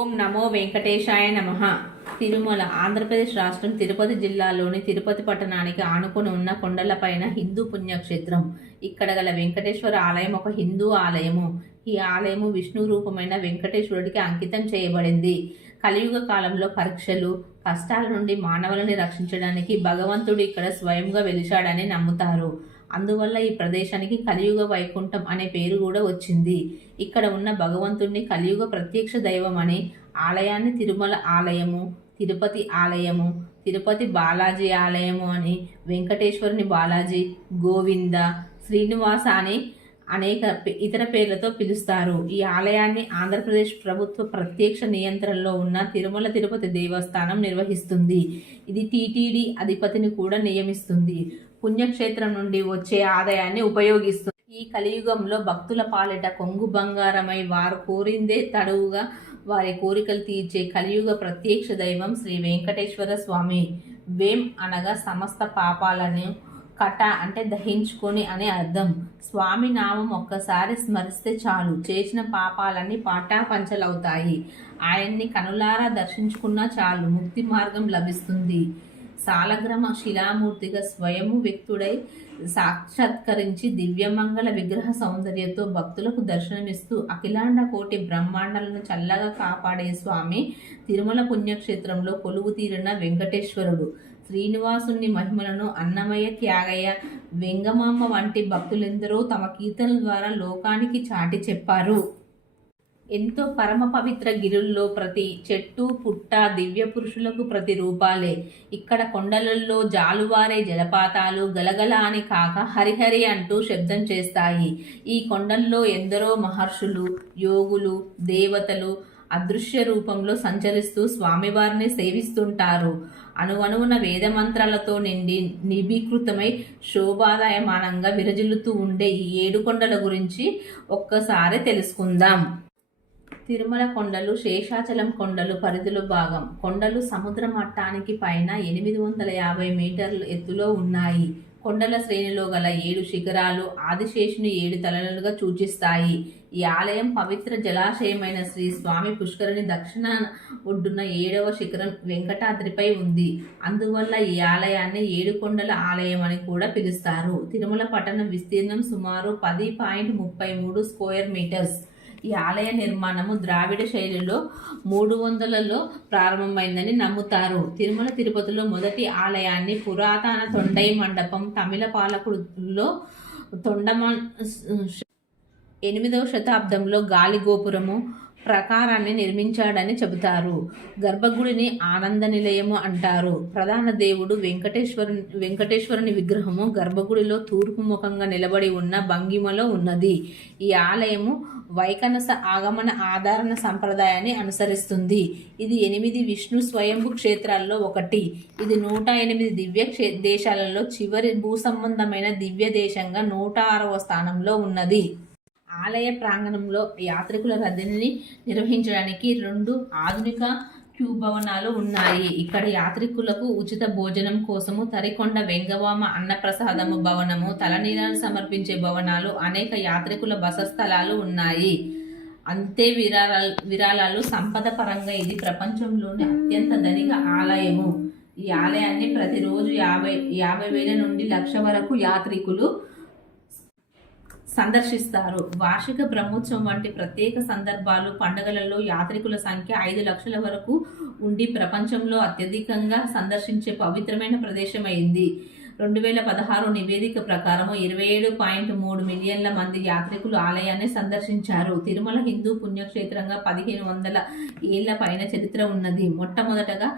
ఓం నమో వెంకటేశాయ నమ. తిరుమల ఆంధ్రప్రదేశ్ రాష్ట్రం తిరుపతి జిల్లాలోని తిరుపతి పట్టణానికి ఆనుకొని ఉన్న కొండలపైన హిందూ పుణ్యక్షేత్రం. ఇక్కడ గల వెంకటేశ్వర ఆలయం ఒక హిందూ ఆలయము. ఈ ఆలయము విష్ణు రూపమైన వెంకటేశ్వరుడికి అంకితం చేయబడింది. కలియుగ కాలంలో పరీక్షలు కష్టాల నుండి మానవులని రక్షించడానికి భగవంతుడు ఇక్కడ స్వయంగా వెలిశాడని నమ్ముతారు. అందువల్ల ఈ ప్రదేశానికి కలియుగ వైకుంఠం అనే పేరు కూడా వచ్చింది. ఇక్కడ ఉన్న భగవంతుణ్ణి కలియుగ ప్రత్యక్ష దైవం అని ఆలయాన్ని తిరుమల ఆలయము తిరుపతి ఆలయము తిరుపతి బాలాజీ ఆలయము అని వెంకటేశ్వరుని బాలాజీ గోవింద శ్రీనివాస అని అనేక ఇతర పేర్లతో పిలుస్తారు. ఈ ఆలయాన్ని ఆంధ్రప్రదేశ్ ప్రభుత్వ ప్రత్యక్ష నియంత్రణలో ఉన్న తిరుమల తిరుపతి దేవస్థానం నిర్వహిస్తుంది. ఇది టీటీడీ అధిపతిని కూడా నియమిస్తుంది. పుణ్యక్షేత్రం నుండి వచ్చే ఆదాయాన్ని ఉపయోగిస్తుంది ఈ కలియుగంలో భక్తుల పాలిట కొంగు బంగారమై వారు కోరిందే తడువుగా వారి కోరికలు తీర్చే కలియుగ ప్రత్యక్ష దైవం శ్రీ వెంకటేశ్వర స్వామి. వేం అనగా సమస్త పాపాలను కట అంటే దహించుకొని అనే అర్థం. స్వామి నామం ఒక్కసారి స్మరిస్తే చాలు. చేసిన పాపాలన్నీ పాటాపంచలవుతాయి. ఆయన్ని కనులారా దర్శించుకున్నా చాలు. ముక్తి మార్గం లభిస్తుంది. సాలగ్రమ శిలామూర్తిగా స్వయము వ్యక్తుడై సాక్షాత్కరించి దివ్యమంగళ విగ్రహ సౌందర్యంతో భక్తులకు దర్శనమిస్తూ అఖిలాండ కోటి బ్రహ్మాండాలను చల్లగా కాపాడే స్వామి తిరుమల పుణ్యక్షేత్రంలో కొలువు తీరిన వెంకటేశ్వరుడు. శ్రీనివాసుని మహిమలను అన్నమయ్య త్యాగయ్య వెంగమామ వంటి భక్తులెందరో తమ కీర్తనల ద్వారా లోకానికి చాటి చెప్పారు. ఎంతో పరమ పవిత్ర గిరుల్లో ప్రతి చెట్టు పుట్ట దివ్య పురుషులకు ప్రతి రూపాలే. ఇక్కడ కొండలలో జాలువారే జలపాతాలు గలగల అని కాక హరిహరి అంటూ శబ్దం చేస్తాయి. ఈ కొండల్లో ఎందరో మహర్షులు యోగులు దేవతలు అదృశ్య రూపంలో సంచరిస్తూ స్వామివారిని సేవిస్తుంటారు. అణువణువున వేదమంత్రాలతో నిండి నిబీకృతమై శోభాదాయమానంగా విరజిల్లుతూ ఉండే ఈ ఏడు కొండల గురించి ఒక్కసారి తెలుసుకుందాం. తిరుమల కొండలు శేషాచలం కొండలు పరిధిలో భాగం. కొండలు సముద్ర మట్టానికి పైన ఎనిమిది వందల యాభై మీటర్ల ఎత్తులో ఉన్నాయి. కొండల శ్రేణిలో గల ఏడు శిఖరాలు ఆదిశేషుని ఏడు తలలుగా సూచిస్తాయి. ఈ ఆలయం పవిత్ర జలాశయమైన శ్రీ స్వామి పుష్కరుని దక్షిణ ఒడ్డున ఏడవ శిఖరం వెంకటాద్రిపై ఉంది. అందువల్ల ఈ ఆలయాన్ని ఏడు కొండల ఆలయం అని కూడా పిలుస్తారు. తిరుమల పట్టణం విస్తీర్ణం సుమారు పది పాయింట్ ముప్పై మూడు స్క్వేర్ మీటర్స్. ఈ ఆలయ నిర్మాణము ద్రావిడ శైలిలో మూడు వందలలో ప్రారంభమైందని నమ్ముతారు. తిరుమల తిరుపతిలో మొదటి ఆలయాన్ని పురాతన తొండై మండపం తమిళ పాలకుడులో తొండమ ఎనిమిదవ శతాబ్దంలో గాలి గోపురము ప్రకారాన్ని నిర్మించాడని చెబుతారు. గర్భగుడిని ఆనంద నిలయము అంటారు. ప్రధాన దేవుడు వెంకటేశ్వరు వెంకటేశ్వరుని విగ్రహము గర్భగుడిలో తూర్పు ముఖంగా నిలబడి ఉన్న భంగిమలో ఉన్నది. ఈ ఆలయము వైకనస ఆగమన ఆధారణ సంప్రదాయాన్ని అనుసరిస్తుంది. ఇది ఎనిమిది విష్ణు స్వయంభు క్షేత్రాల్లో ఒకటి. ఇది నూట ఎనిమిది దివ్య క్షే దేశాలలో చివరి భూ సంబంధమైన దివ్య దేశంగా నూట ఆరవ స్థానంలో ఉన్నది. ఆలయ ప్రాంగణంలో యాత్రికుల రద్దీని నిర్వహించడానికి రెండు ఆధునిక క్యూ భవనాలు ఉన్నాయి. ఇక్కడ యాత్రికులకు ఉచిత భోజనం కోసము తరికొండ వెంగవామ అన్నప్రసాదము భవనము తలనీలను సమర్పించే భవనాలు అనేక యాత్రికుల బస స్థలాలు ఉన్నాయి. అంతే విరాళాలు విరాళాలు సంపద పరంగా ఇది ప్రపంచంలోని అత్యంత ధనిక ఆలయము. ఈ ఆలయాన్ని ప్రతిరోజు యాభై యాభై వేల నుండి లక్ష వరకు యాత్రికులు సందర్శిస్తారు. వార్షిక బ్రహ్మోత్సవం వంటి ప్రత్యేక సందర్భాలు పండుగలలో యాత్రికుల సంఖ్య ఐదు లక్షల వరకు ఉండి ప్రపంచంలో అత్యధికంగా సందర్శించే పవిత్రమైన ప్రదేశమైంది. రెండు వేల పదహారు నివేదిక ప్రకారం ఇరవై ఏడు పాయింట్ మూడు మిలియన్ల మంది యాత్రికులు ఆలయాన్ని సందర్శించారు. తిరుమల హిందూ పుణ్యక్షేత్రంగా పదిహేను వందల ఏళ్ళ పైన చరిత్ర ఉన్నది. మొట్టమొదటగా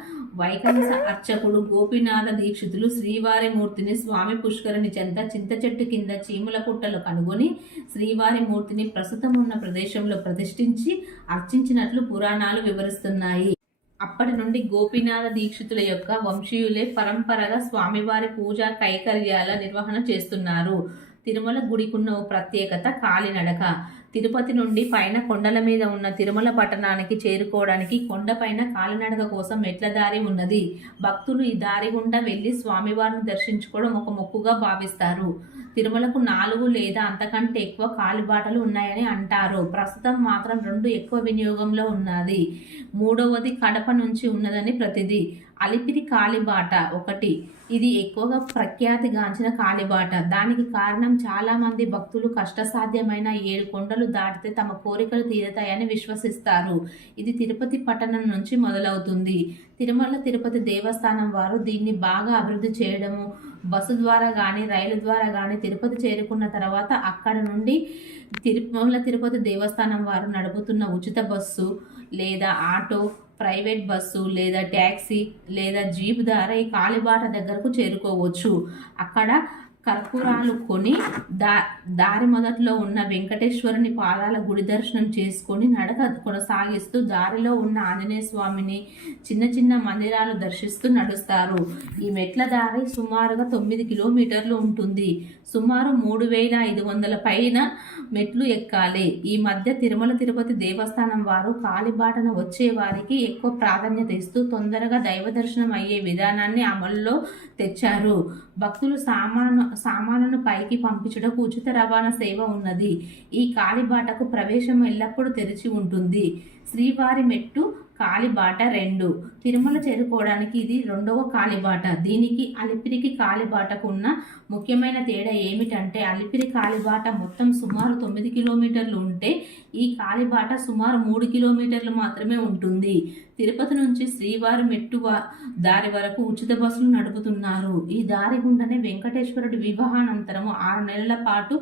వైకనస అర్చకుడు గోపీనాథ దీక్షితులు శ్రీవారి మూర్తిని స్వామి పుష్కరిణి చెంత చింత చెట్టు కింద చీముల పుట్టలు కనుగొని శ్రీవారి మూర్తిని ప్రస్తుతం ఉన్న ప్రదేశంలో ప్రతిష్ఠించి అర్చించినట్లు పురాణాలు వివరిస్తున్నాయి. అప్పటి నుండి గోపీనాథ దీక్షితుల యొక్క వంశీయులే పరంపరగా స్వామివారి పూజా కైకర్యాల నిర్వహణ చేస్తున్నారు. తిరుమల గుడికున్న ఓ ప్రత్యేకత కాలినడక. తిరుపతి నుండి పైన కొండల మీద ఉన్న తిరుమల పట్టణానికి చేరుకోవడానికి కొండపైన కాలినడక కోసం మెట్ల దారి ఉన్నది. భక్తులు ఈ దారి గుండా వెళ్ళి స్వామివారిని దర్శించుకోవడం ఒక మొక్కుగా భావిస్తారు. తిరుమలకు నాలుగు లేదా అంతకంటే ఎక్కువ కాలిబాటలు ఉన్నాయని అంటారు. ప్రస్తుతం మాత్రం రెండు ఎక్కువ వినియోగంలో ఉన్నది. మూడవది కడప నుంచి ఉన్నదని ప్రతిదీ. అలిపిరి కాలిబాట ఒకటి. ఇది ఎక్కువగా ప్రఖ్యాతిగాంచిన కాలిబాట. దానికి కారణం చాలామంది భక్తులు కష్టసాధ్యమైన ఏడు కొండలు దాటితే తమ కోరికలు తీరుతాయని విశ్వసిస్తారు. ఇది తిరుపతి పట్టణం నుంచి మొదలవుతుంది. తిరుమల తిరుపతి దేవస్థానం వారు దీన్ని బాగా అభివృద్ధి చేయడము బస్సు ద్వారా కానీ రైలు ద్వారా కానీ తిరుపతి చేరుకున్న తర్వాత అక్కడ నుండి తిరుమల తిరుపతి దేవస్థానం వారు నడుపుతున్న ఉచిత బస్సు లేదా ఆటో ప్రైవేట్ బస్సు లేదా ట్యాక్సీ లేదా జీప్ ద్వారా ఈ కాలిబాట దగ్గరకు చేరుకోవచ్చు. అక్కడ కర్పూరాలు కొని దా దారి మొదట్లో ఉన్న వెంకటేశ్వరుని పాదాల గుడి దర్శనం చేసుకొని నడక కొనసాగిస్తూ దారిలో ఉన్న ఆంజనేయ స్వామిని చిన్న చిన్న మందిరాలు దర్శిస్తూ నడుస్తారు. ఈ మెట్ల దారి సుమారుగా తొమ్మిది కిలోమీటర్లు ఉంటుంది. సుమారు మూడు వేల ఐదు వందల పైన మెట్లు ఎక్కాలి. ఈ మధ్య తిరుమల తిరుపతి దేవస్థానం వారు కాలిబాటన వచ్చే వారికి ఎక్కువ ప్రాధాన్యత ఇస్తూ తొందరగా దైవ దర్శనం అయ్యే విధానాన్ని అమల్లో తెచ్చారు. భక్తులు సామాను సామానును పైకి పంపించుటకు ఉచిత రవాణా సేవ ఉన్నది. ఈ కాలిబాటకు ప్రవేశం ఎల్లప్పుడూ తెరిచి ఉంటుంది. శ్రీవారి మెట్టు కాలిబాట రెండు. తిరుమల చేరుకోవడానికి ఇది రెండవ కాలిబాట. దీనికి అలిపిరికి కాలిబాటకు ఉన్న ముఖ్యమైన తేడా ఏమిటంటే అలిపిరి కాలిబాట మొత్తం సుమారు తొమ్మిది కిలోమీటర్లు ఉంటే ఈ కాలిబాట సుమారు మూడు కిలోమీటర్లు మాత్రమే ఉంటుంది. తిరుపతి నుంచి శ్రీవారి మెట్టు దారి వరకు ఉచిత బస్సులు నడుపుతున్నారు. ఈ దారి గుండానే వెంకటేశ్వరుడి వివాహానంతరము ఆరు నెలల పాటు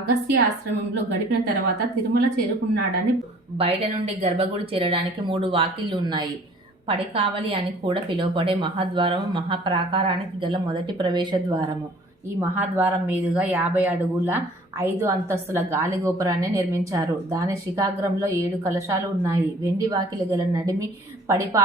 అగస్త్య ఆశ్రమంలో గడిపిన తర్వాత తిరుమల చేరుకున్నాడని బయట నుండి గర్భగుడి చేరడానికి మూడు వాకిళ్ళు ఉన్నాయి. పడికావలి అని కూడా పిలువబడే మహాద్వారము మహాప్రాకారానికి గల మొదటి ప్రవేశ ద్వారము. ఈ మహాద్వారం మీదుగా యాభై అడుగుల ఐదు అంతస్తుల గాలి గోపురాన్ని నిర్మించారు. దాని శిఖాగ్రంలో ఏడు కలశాలు ఉన్నాయి. వెండి వాకిలి గల నడిమి పడిపా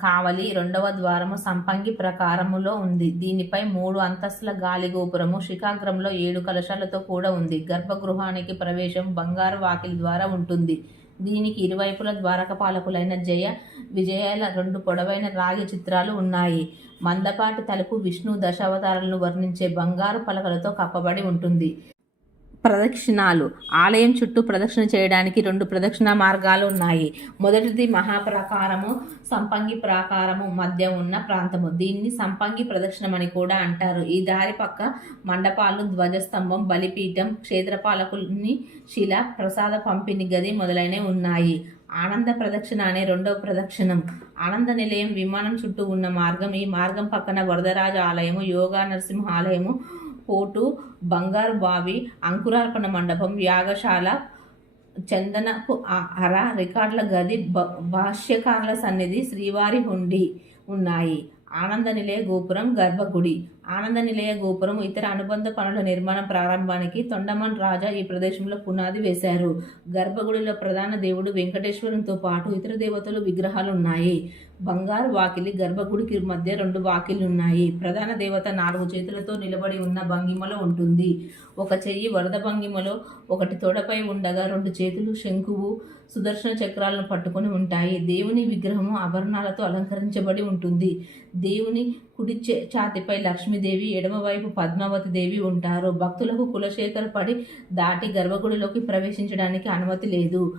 కావలి రెండవ ద్వారము సంపంగి ప్రకారములో ఉంది. దీనిపై మూడు అంతస్తుల గాలి గోపురము శిఖాగ్రంలో ఏడు కలశాలతో కూడా ఉంది. గర్భగృహానికి ప్రవేశం బంగారు వాకిలి ద్వారా ఉంటుంది. దీనికి ఇరువైపుల ద్వారకపాలకులైన జయ విజయాల రెండు పొడవైన రాగి చిత్రాలు ఉన్నాయి. మందపాటి తలుపు విష్ణు దశావతారాలను వర్ణించే బంగారు పలకలతో కప్పబడి ఉంటుంది. ప్రదక్షిణాలు. ఆలయం చుట్టూ ప్రదక్షిణ చేయడానికి రెండు ప్రదక్షిణ మార్గాలు ఉన్నాయి. మొదటిది మహాప్రాకారము సంపంగి ప్రాకారము మధ్య ఉన్న ప్రాంతము. దీన్ని సంపంగి ప్రదక్షిణం అని కూడా అంటారు. ఈ దారి పక్క మండపాలు ధ్వజస్తంభం బలిపీఠం క్షేత్రపాలకుని శిల ప్రసాద పంపిణీ గది మొదలైనవి ఉన్నాయి. ఆనంద ప్రదక్షిణ అనే రెండవ ప్రదక్షిణం. ఆనంద నిలయం విమానం చుట్టూ ఉన్న మార్గం. ఈ మార్గం పక్కన వరదరాజ ఆలయము యోగా నరసింహ ఆలయము పోటు బంగారు బావి అంకురార్పణ మండపం యాగశాల చందనపు అర రికార్డుల గది భ- భాష్యకారుల సన్నిధి శ్రీవారి హుండి ఉన్నాయి. ఆనంద నిలయ గోపురం గర్భగుడి. ఆనంద నిలయ గోపురం ఇతర అనుబంధ పనుల నిర్మాణ ప్రారంభానికి తొండమన్ రాజా ఈ ప్రదేశంలో పునాది వేశారు. గర్భగుడిలో ప్రధాన దేవుడు వెంకటేశ్వరునితో పాటు ఇతర దేవతలు విగ్రహాలు ఉన్నాయి. బంగారు వాకిలి గర్భగుడికి మధ్య రెండు వాకిలు ఉన్నాయి ప్రధాన దేవత నాలుగు చేతులతో నిలబడి ఉన్న భంగిమలో ఉంటుంది. ఒక చెయ్యి వరద భంగిమలో ఒకటి తొడపై ఉండగా రెండు చేతులు శంకువు సుదర్శన చక్రాలను పట్టుకొని ఉంటాయి. దేవుని విగ్రహము ఆభరణాలతో అలంకరించబడి ఉంటుంది. దేవుని కుడి ఛాతిపై లక్ష్మీదేవి ఎడమవైపు పద్మావతి దేవి ఉంటారు. భక్తులకు కులశేఖర పడి దాటి గర్భగుడిలోకి ప్రవేశించడానికి అనుమతి లేదు.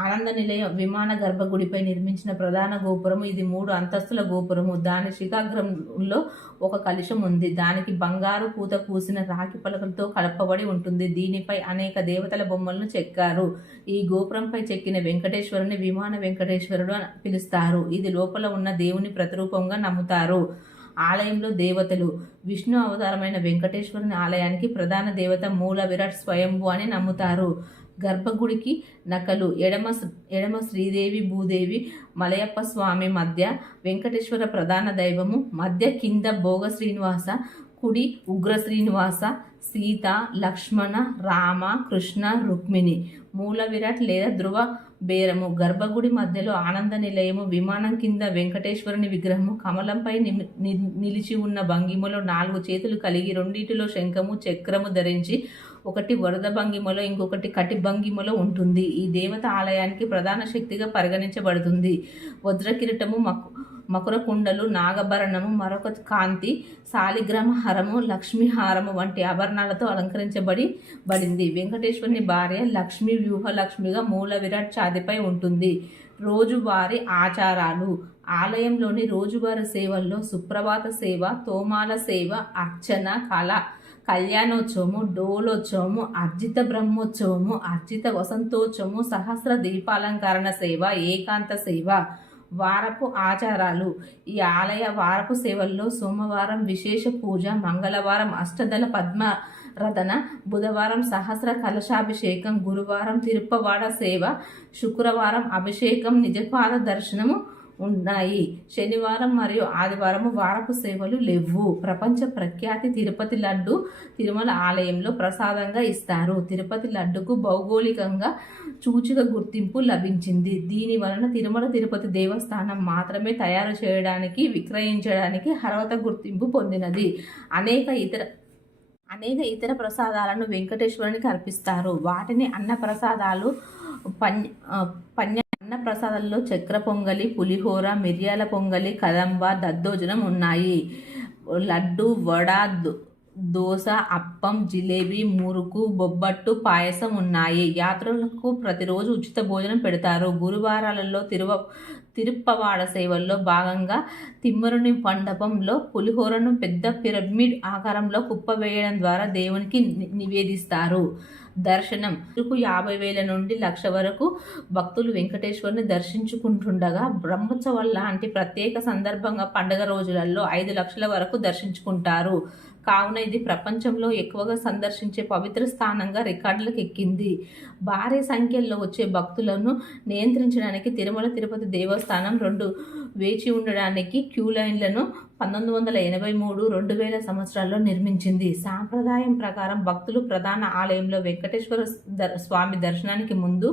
ఆనంద నిలయ విమాన గర్భగుడిపై నిర్మించిన ప్రధాన గోపురము. ఇది మూడు అంతస్తుల గోపురము. దాని శిఖాగ్రంలో ఒక కలుషం ఉంది. దానికి బంగారు పూత పూసిన రాగి పలకలతో కలపబడి ఉంటుంది. దీనిపై అనేక దేవతల బొమ్మలను చెక్కారు. ఈ గోపురంపై చెక్కిన వెంకటేశ్వరుని విమాన వెంకటేశ్వరుడు అని పిలుస్తారు. ఇది లోపల ఉన్న దేవుని ప్రతిరూపంగా నమ్ముతారు. ఆలయంలో దేవతలు. విష్ణు అవతారమైన వెంకటేశ్వరుని ఆలయానికి ప్రధాన దేవత మూల విరాట్ స్వయంభు అని నమ్ముతారు. గర్భగుడికి నకలు. ఎడమ ఎడమ శ్రీదేవి భూదేవి మలయప్ప స్వామి మధ్య వెంకటేశ్వర ప్రధాన దైవము. మధ్య కింద భోగ శ్రీనివాస కుడి ఉగ్ర శ్రీనివాస సీత లక్ష్మణ రామ కృష్ణ రుక్మిణి. మూల విరాట్ లేదా ధ్రువ బేరము. గర్భగుడి మధ్యలో ఆనంద నిలయము. విమానం కింద వెంకటేశ్వరుని విగ్రహము. కమలంపై నిమి- ని- నిలిచి ఉన్న భంగిమలో నాలుగు చేతులు కలిగి రెండిటిలో శంఖము చక్రము ధరించి ఒకటి వరద భంగిమలో ఇంకొకటి కటి భంగిమలో ఉంటుంది. ఈ దేవత ఆలయానికి ప్రధాన శక్తిగా పరిగణించబడుతుంది. వజ్రకిరీటము మకు మకుర కుండలు నాగభరణము మరొక కాంతి శాలిగ్రామ హరము లక్ష్మీ హారము వంటి ఆభరణాలతో అలంకరించబడి బడింది. వెంకటేశ్వరుని భార్య లక్ష్మీ వ్యూహలక్ష్మిగా మూల విరాట్ ఛాతిపై ఉంటుంది. రోజువారి ఆచారాలు. ఆలయంలోని రోజువారి సేవల్లో సుప్రభాత సేవ తోమాల సేవ అర్చన కళ కళ్యాణోత్సవము డోలోత్సవము అర్జిత బ్రహ్మోత్సవము అర్జిత వసంతోత్సవము సహస్ర దీపాలంకరణ సేవ ఏకాంత సేవ వారపు ఆచారాలు. ఈ ఆలయ వారపు సేవల్లో సోమవారం విశేష పూజ మంగళవారం అష్టదళ పద్మ రథన బుధవారం సహస్ర కలశాభిషేకం గురువారం తిరుప్పవాడ సేవ శుక్రవారం అభిషేకం నిజపాద దర్శనము ఉన్నాయి. శనివారం మరియు ఆదివారం వారపు సేవలు లేవు. ప్రపంచ ప్రఖ్యాతి తిరుపతి లడ్డు తిరుమల ఆలయంలో ప్రసాదంగా ఇస్తారు. తిరుపతి లడ్డుకు భౌగోళికంగా సూచిక గుర్తింపు లభించింది. దీని వలన తిరుమల తిరుపతి దేవస్థానం మాత్రమే తయారు చేయడానికి విక్రయించడానికి అర్హత గుర్తింపు పొందినది. అనేక ఇతర అనేక ఇతర ప్రసాదాలను వెంకటేశ్వరునికి అర్పిస్తారు. వాటిని అన్న ప్రసాదాలు పన్ ఆ, పన్య అన్న ప్రసాదాల్లో చక్ర పొంగలి పులిహోర మిరియాల పొంగలి కదంబ దద్దోజనం ఉన్నాయి. లడ్డు వడ దో- దోస అప్పం జిలేబీ మురుకు బొబ్బట్టు పాయసం ఉన్నాయి. యాత్రలకు ప్రతిరోజు ఉచిత భోజనం పెడతారు. గురువారాలలో తిరువ తిరుప్పవాడ సేవల్లో భాగంగా తిమ్మరుని మండపంలో పులిహోరను పెద్ద పిరమిడ్ ఆకారంలో కుప్పవేయడం ద్వారా దేవునికి ని- నివేదిస్తారు. దర్శనం. కు యాభై వేల నుండి లక్ష వరకు భక్తులు వెంకటేశ్వరుని దర్శించుకుంటుండగా బ్రహ్మోత్సవం లాంటి ప్రత్యేక సందర్భంగా పండగ రోజులలో ఐదు లక్షల వరకు దర్శించుకుంటారు. కావున ఇది ప్రపంచంలో ఎక్కువగా సందర్శించే పవిత్ర స్థానంగా రికార్డులకు ఎక్కింది భారీ సంఖ్యలో వచ్చే భక్తులను నియంత్రించడానికి తిరుమల తిరుపతి దేవస్థానం రెండు వేచి ఉండడానికి క్యూ లైన్లను పంతొమ్మిది వందల ఎనభై మూడు రెండు వేల సంవత్సరాల్లో నిర్మించింది. సాంప్రదాయం ప్రకారం భక్తులు ప్రధాన ఆలయంలో వెంకటేశ్వర స్వామి దర్శనానికి ముందు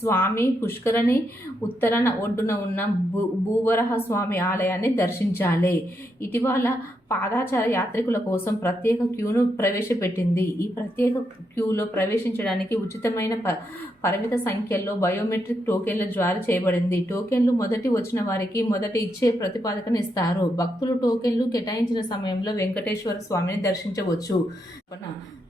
స్వామి పుష్కరణి ఉత్తరాన ఒడ్డున ఉన్న భూ భూవరహ స్వామి ఆలయాన్ని దర్శించాలి. ఇటీవల పాదాచార యాత్రికుల కోసం ప్రత్యేక క్యూను ప్రవేశపెట్టింది. ఈ ప్రత్యేక క్యూలో ప్రవేశించడానికి ఉచితమైన ప పరిమిత సంఖ్యలో బయోమెట్రిక్ టోకెన్లు జారీ చేయబడింది. టోకెన్లు మొదటి వచ్చిన వారికి మొదటి ఇచ్చే ప్రతిపాదకను ఇస్తారు. భక్తులు టోకెన్లు కేటాయించిన సమయంలో వెంకటేశ్వర స్వామిని దర్శించవచ్చు.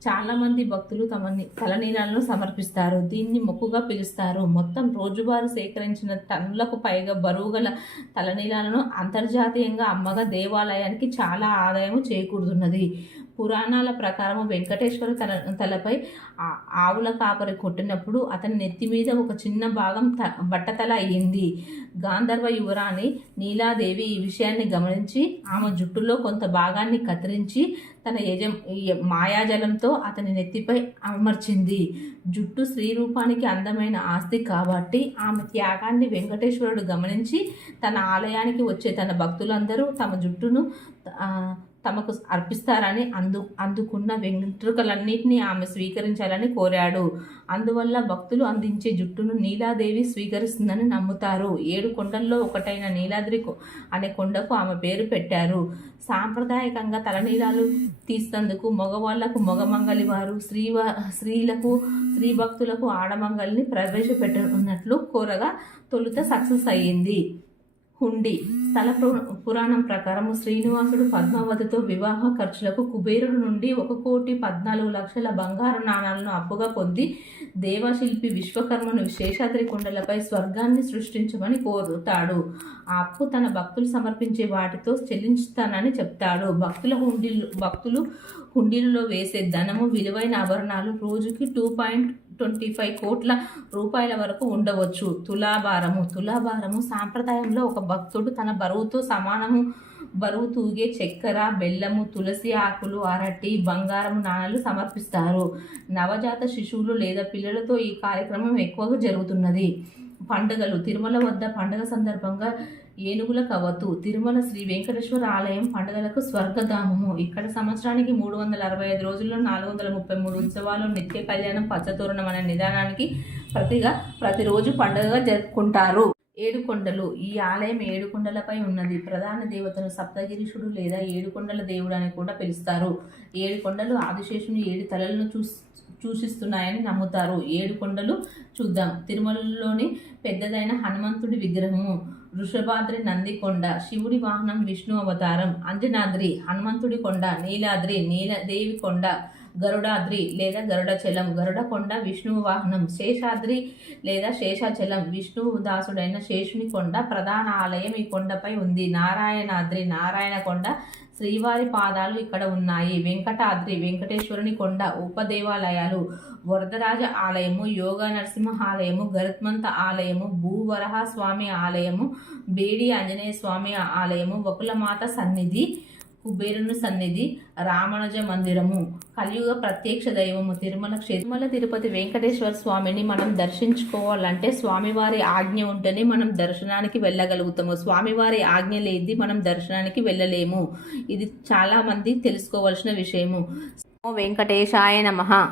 చాలా మంది భక్తులు తమ ని- తలనీలాలను సమర్పిస్తారు. దీన్ని మొక్కుగా పిలుస్తారు. మొత్తం రోజువారు సేకరించిన టన్నులకు పైగా బరువు గల తలనీలాలను అంతర్జాతీయంగా అమ్మగా దేవాలయానికి చాలా ఆదాయం చేకూరుతున్నది. పురాణాల ప్రకారం వెంకటేశ్వర తల తలపై ఆవుల కాపరి కొట్టినప్పుడు అతని నెత్తి మీద ఒక చిన్న భాగం త బట్టతల అయ్యింది గాంధర్వ యువరాణి నీలాదేవి ఈ విషయాన్ని గమనించి ఆమె జుట్టులో కొంత భాగాన్ని కత్తిరించి తన యజ మాయాజలంతో అతని నెత్తిపై అమర్చింది. జుట్టు స్త్రీ రూపానికి అందమైన ఆస్తి కాబట్టి ఆమె త్యాగాన్ని వెంకటేశ్వరుడు గమనించి తన ఆలయానికి వచ్చే తన భక్తులందరూ తమ జుట్టును తమకు అర్పిస్తారని అందు అందుకున్న వెంట్రుకలన్నింటినీ ఆమె స్వీకరించాలని కోరాడు. అందువల్ల భక్తులు అందించే జుట్టును నీలాదేవి స్వీకరిస్తుందని నమ్ముతారు. ఏడు కొండల్లో ఒకటైన నీలాద్రి కొ- అనే కొండకు ఆమె పేరు పెట్టారు. సాంప్రదాయకంగా తలనీలాలు తీసినందుకు మగవాళ్ళకు మగమంగలి వారు స్త్రీ స్త్రీలకు స్త్రీ భక్తులకు ఆడమంగలిని ప్రవేశపెట్టనున్నట్లు కోరగా తొలుత సక్సెస్ అయ్యింది. హుండీ. స్థల పురాణం ప్రకారం శ్రీనివాసుడు పద్మావతితో వివాహ ఖర్చులకు కుబేరుడు నుండి ఒక కోటి పద్నాలుగు లక్షల బంగారు నాణాలను అప్పుగా పొంది దేవశిల్పి విశ్వకర్మను శేషాద్రి కొండలపై స్వర్గాన్ని సృష్టించమని కోరుతాడు. ఆ అప్పు తన భక్తులు సమర్పించే వాటితో చెల్లించుతానని చెప్తాడు. భక్తుల హుండీలు భక్తులు హుండీలలో వేసే ధనము విలువైన ఆభరణాలు రోజుకి టూ పాయింట్ ట్వంటీ ఫైవ్ కోట్ల రూపాయల వరకు ఉండవచ్చు. తులాభారము. తులాభారము సాంప్రదాయంలో ఒక భక్తుడు తన బరువుతో సమానము. బరువు తూగే చక్కెర బెల్లము తులసి ఆకులు అరటి బంగారము నాణాలు సమర్పిస్తారు. నవజాత శిశువులు లేదా పిల్లలతో ఈ కార్యక్రమం ఎక్కువగా జరుగుతున్నది. పండుగలు. తిరుమల వద్ద పండుగ సందర్భంగా ఏనుగుల కవతు. తిరుమల శ్రీ వెంకటేశ్వర ఆలయం పండుగలకు స్వర్గధామము. ఇక్కడ సంవత్సరానికి మూడు వందల అరవై ఐదు రోజుల్లో నాలుగు వందల ముప్పై మూడు ఉత్సవాలు నిత్య కళ్యాణం పచ్చతోరణం అనే నిదానానికి ప్రతిగా ప్రతిరోజు పండుగగా జరుపుకుంటారు. ఏడుకొండలు. ఈ ఆలయం ఏడుకొండలపై ఉన్నది. ప్రధాన దేవతను సప్తగిరీషుడు లేదా ఏడుకొండల దేవుడు అని కూడా పిలుస్తారు. ఏడు కొండలు ఆదిశేషుని ఏడు తలలను చూస్ సూచిస్తున్నాయని నమ్ముతారు. ఏడు కొండలు చూద్దాం. తిరుమలలోని పెద్దదైన హనుమంతుడి విగ్రహము వృషభాద్రి నందికొండ శివుడి వాహనం విష్ణు అవతారం అంజనాద్రి హనుమంతుడి కొండ నీలాద్రి నీలదేవి కొండ గరుడాద్రి లేదా గరుడచలం గరుడకొండ విష్ణువు వాహనం శేషాద్రి లేదా శేషాచలం విష్ణువు దాసుడైన శేషుని కొండ ప్రధాన ఆలయం ఈ కొండపై ఉంది. నారాయణాద్రి నారాయణ కొండ శ్రీవారి పాదాలు ఇక్కడ ఉన్నాయి. వెంకటాద్రి వెంకటేశ్వరుని కొండ ఉపదేవాలయాలు వరదరాజ ఆలయము యోగ నరసింహ ఆలయము గరుత్మంత ఆలయము భూవరహ స్వామి ఆలయము బేడి ఆంజనేయ స్వామి ఆలయము వకులమాత సన్నిధి కుబేరుని సన్నిధి రామానుజ మందిరము. కలియుగ ప్రత్యక్ష దైవము తిరుమల క్షేత్ర తిరుమల తిరుపతి వెంకటేశ్వర స్వామిని మనం దర్శించుకోవాలంటే స్వామివారి ఆజ్ఞ ఉంటేనే మనం దర్శనానికి వెళ్ళగలుగుతాము. స్వామివారి ఆజ్ఞ లేనిది మనం దర్శనానికి వెళ్ళలేము. ఇది చాలామంది తెలుసుకోవాల్సిన విషయము. ఓ వెంకటేశాయ నమ.